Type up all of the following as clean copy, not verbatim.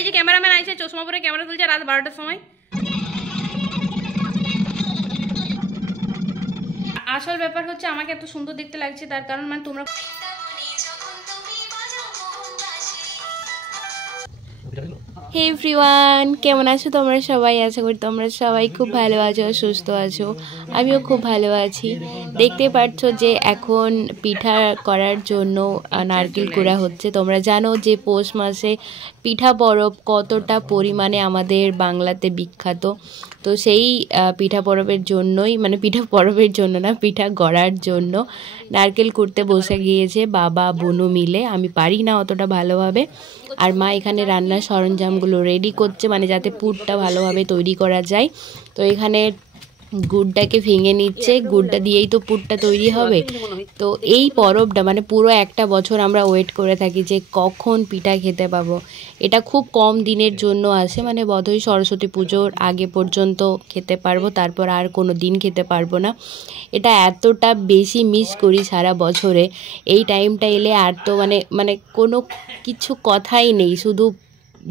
এই যে ক্যামেরাম্যান আইছে চশমা পরে ক্যামেরা তুলছে রাত 12টার সময়। আসল ব্যাপার হচ্ছে আমাকে এত সুন্দর দেখতে লাগছে তার কারণ মানে তোমরা হে এভরিওয়ান, কেমন আছো তোমরা সবাই? আশা করি তোমরা সবাই খুব ভালো আছো, সুস্থ আছো। আমিও খুব ভালো আছি। দেখতে পাচ্ছ যে এখন পিঠা করার জন্য নারকেল কুড়া হচ্ছে। তোমরা জানো যে পৌষ মাসে পিঠা পরব কতটা পরিমাণে আমাদের বাংলাতে বিখ্যাত। তো সেই পিঠা পরবের জন্যই মানে পিঠা পরবের জন্য না, পিঠা গড়ার জন্য নারকেল কুড়তে বসে গিয়েছে বাবা বুনু মিলে। আমি পারি না অতটা ভালোভাবে। আর মা এখানে রান্নার সরঞ্জামগুলো রেডি করছে, মানে যাতে পুরটা ভালোভাবে তৈরি করা যায়। তো এখানে গুড়টাকে ভেঙে নিচ্ছে, গুড়টা দিয়েই তো পুরটা তৈরি হবে। তো এই পরবটা মানে পুরো একটা বছর আমরা ওয়েট করে থাকি যে কখন পিঠা খেতে পাবো। এটা খুব কম দিনের জন্য আসে, মানে বোধহয় সরস্বতী পুজোর আগে পর্যন্ত খেতে পারবো, তারপর আর কোনো দিন খেতে পারবো না। এটা এতটা বেশি মিস করি সারা বছরে, এই টাইমটা এলে আর তো মানে কোনো কিছু কথাই নেই, শুধু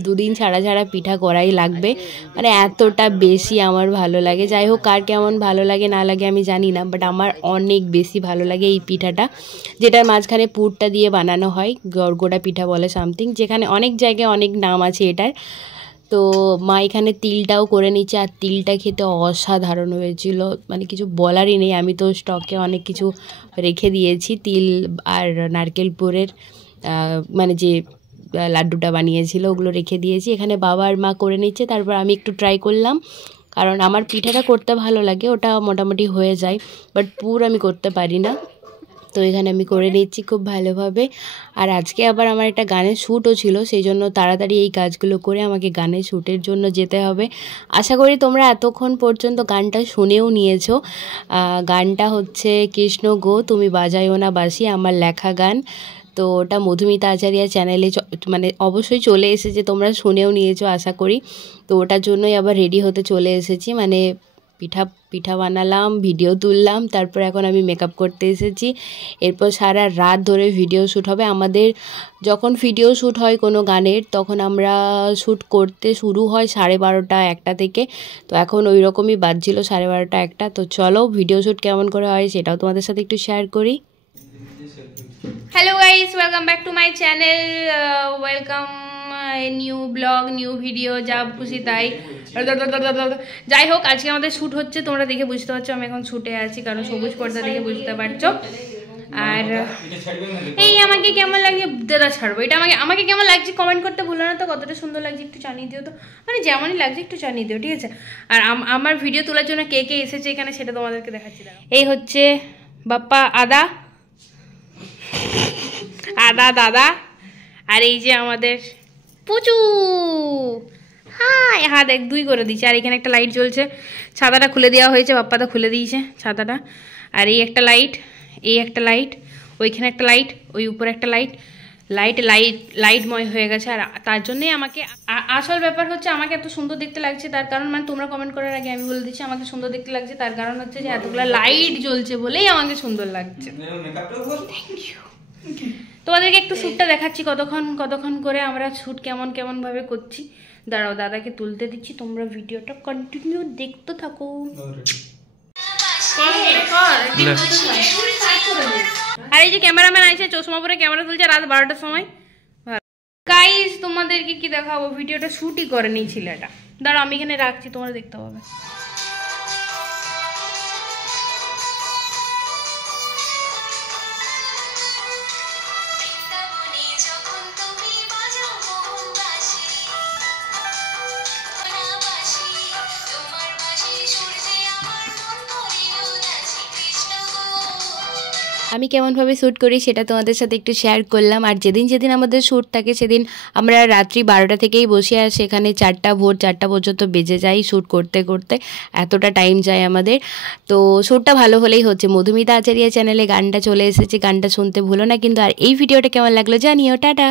দুদিন ছাড়া ছাড়া পিঠা করাই লাগবে। মানে এতটা বেশি আমার ভালো লাগে। যাই হোক, কার কেমন ভালো লাগে না লাগে আমি জানি না, বাট আমার অনেক বেশি ভালো লাগে এই পিঠাটা, যেটার মাঝখানে পুরটা দিয়ে বানানো হয়। গড়গড়া পিঠা বলে সামথিং, যেখানে অনেক জায়গায় অনেক নাম আছে এটার। তো মা এখানে তিলটাও করে নিচ্ছে, আর তিলটা খেতে অসাধারণ হয়েছিল, মানে কিছু বলারই নেই। আমি তো স্টকে অনেক কিছু রেখে দিয়েছি, তিল আর নারকেল পুরের মানে যে লাড্ডুটা বানিয়েছিল ওগুলো রেখে দিয়েছি। এখানে বাবা আর মা করে নিচ্ছে, তারপর আমি একটু ট্রাই করলাম, কারণ আমার পিঠাটা করতে ভালো লাগে, ওটা মোটামুটি হয়ে যায়, বাট পুর আমি করতে পারি না। তো এখানে আমি করে নিচ্ছি খুব ভালোভাবে। আর আজকে আবার আমার একটা গানের শ্যুটও ছিল, সেই জন্য তাড়াতাড়ি এই কাজগুলো করে আমাকে গানের শ্যুটের জন্য যেতে হবে। আশা করি তোমরা এতক্ষণ পর্যন্ত গানটা শুনেও নিয়েছো। গানটা হচ্ছে কৃষ্ণ গো তুমি বাজাইও না বাঁশি, আমার লেখা গান। তো ওটা মধুমিতা আচারিয়া চ্যানেলে মানে অবশ্যই চলে এসেছে, তোমরা শুনেও নিয়েছো আশা করি। তো ওটার জন্যই আবার রেডি হতে চলে এসেছি, মানে পিঠা বানালাম, ভিডিও তুললাম, তারপর এখন আমি মেকআপ করতে এসেছি। এরপর সারা রাত ধরে ভিডিও শ্যুট হবে আমাদের। যখন ভিডিও শ্যুট হয় কোনো গানের, তখন আমরা শ্যুট করতে শুরু হয় 12:30 1টা থেকে। তো এখন ওই রকমই বাজছিল 12:30 1টা। তো চলো ভিডিও শ্যুট কেমন করে হয় সেটাও তোমাদের সাথে একটু শেয়ার করি। Hello guys, welcome back to my channel, welcome new blog, new video, যা খুশি তাই। যাই হোক, আজকে আমাদের শ্যুট হচ্ছে, তোমরা দেখে বুঝতে পারছো আমি এখন শ্যুটে আছি, কারণ সবুজ পর্দা দেখে বুঝতে পারছো। আর এই আমাকে কেমন লাগছে দাদা ছাড়বো, এটা আমাকে কেমন লাগছে কমেন্ট করতে ভুলো না তো। কতটা সুন্দর লাগছে একটু জানিয়ে দিও তো, মানে যেমনই লাগছে একটু জানিয়ে দিও, ঠিক আছে? আর আমার ভিডিও তোলার জন্য কে কে এসেছে এখানে সেটা তোমাদেরকে দেখাচ্ছি। এই হচ্ছে বাপ্পা আদা দাদা, আর এই যে আমাদের পুচু, হ্যাঁ দেখ 2 করে দিচ্ছে। আর এখানে একটা লাইট জ্বলছে, ছাতাটা খুলে দেওয়া হয়েছে, বাপ্পাটা খুলে দিয়েছে ছাতাটা। আর এই একটা লাইট, এই একটা লাইট, ওইখানে একটা লাইট, ওই উপরে একটা লাইটময় হয়ে গেছে। আর তার জন্যই আমাকে আসল ব্যাপার হচ্ছে আমাকে এত সুন্দর দেখতে লাগছে তার কারণ মানে তোমরা কমেন্ট করার আগে আমি বলে দিচ্ছি আমাকে সুন্দর দেখতে লাগছে তার কারণ হচ্ছে যে এতগুলো লাইট জ্বলছে বলেই আমাকে সুন্দর লাগছে। Thank you. তোমাদেরকে একটু শ্যুটটা দেখাচ্ছি, কতক্ষণ করে আমরা শ্যুট কেমন ভাবে করছি। দাঁড়াও, দাদাকে তুলতে দিচ্ছি, তোমরা ভিডিওটা কন্টিনিউ দেখতে থাকো। আর এই যে ক্যামেরাম্যান আছে চশমা পরে ক্যামেরা তুলছে রাত 12টার সময়। গাইস, তোমাদেরকে কি দেখাবো, ভিডিওটা শ্যুটই করেনি ছেলেটা। দাঁড়াও আমি এখানে রাখছি, তোমরা দেখতে পাবে। আমি কেমনভাবে শ্যুট করি সেটা তোমাদের সাথে একটু শেয়ার করলাম। আর যেদিন আমাদের শ্যুট থাকে সেদিন আমরা রাত্রি 12টা থেকেই বসি, আর সেখানে ভোর 4টা পর্যন্ত বেজে যায় শ্যুট করতে করতে, এতটা টাইম যায় আমাদের। তো শ্যুটটা ভালো হলেই হচ্ছে। মধুমিতা আচারিয়া চ্যানেলে গানটা চলে এসেছে, গানটা শুনতে ভুলো না কিন্তু। আর এই ভিডিওটা কেমন লাগলো জানিও, টাটা।